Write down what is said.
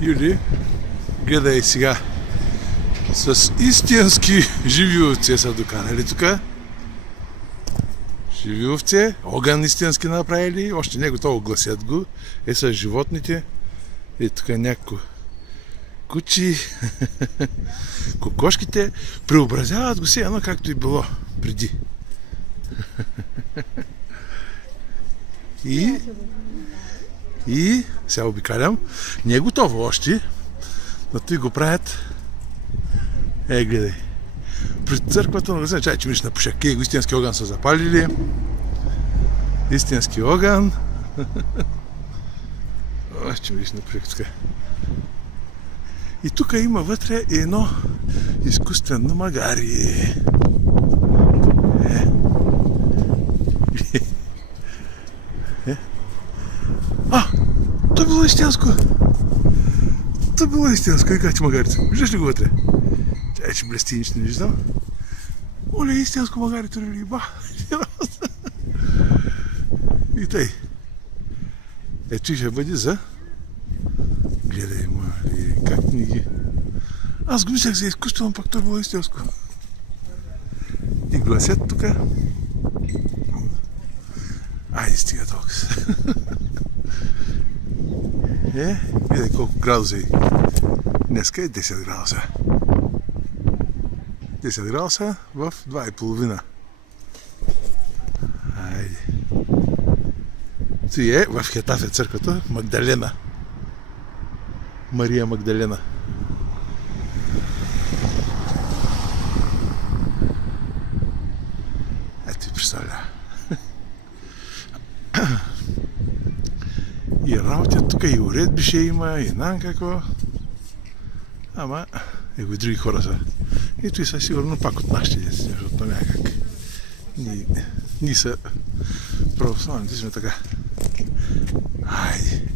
Юли, гледай сега. С истински живи овце са доканали тук. Живи овце, огън истински направили, още не готово, гласят го. Са животните. Тук някакво кучи, кокошките. Преобразяват го си едно както и било преди. И сега обикалям. Не е готово още, но той го правят. Гледай. Пред църквата на Грозен, че миш на пушаки, истински огън са запалили. Истински огън. Че миш на пушаки. И тук има вътре едно изкуствено магарие. То било истинско. То било истинско. И как ти магарица? Виждаш ли го вътре? Чай, че блести, нищо не виждам. Оле, истинско магарито ли ба? И тъй. Че ще бъде за... Гледай, как книги. Аз го мислях за изкуствено, пак то било истинско. И гласят тук. Айде, стига толкова. Гледай колко градуса е. Днеска е 10 градуса. 10 градуса в 2,5. Айде. Той е в Хетафе църквата Магдалена. Мария Магдалена. Ето и представлява. И работят тук, и уредби ще има, и знам какво. Ама, и други хора са. И той са сигурно пак от нашите деца, защото няма как. Ние са православните, сме така. Айде.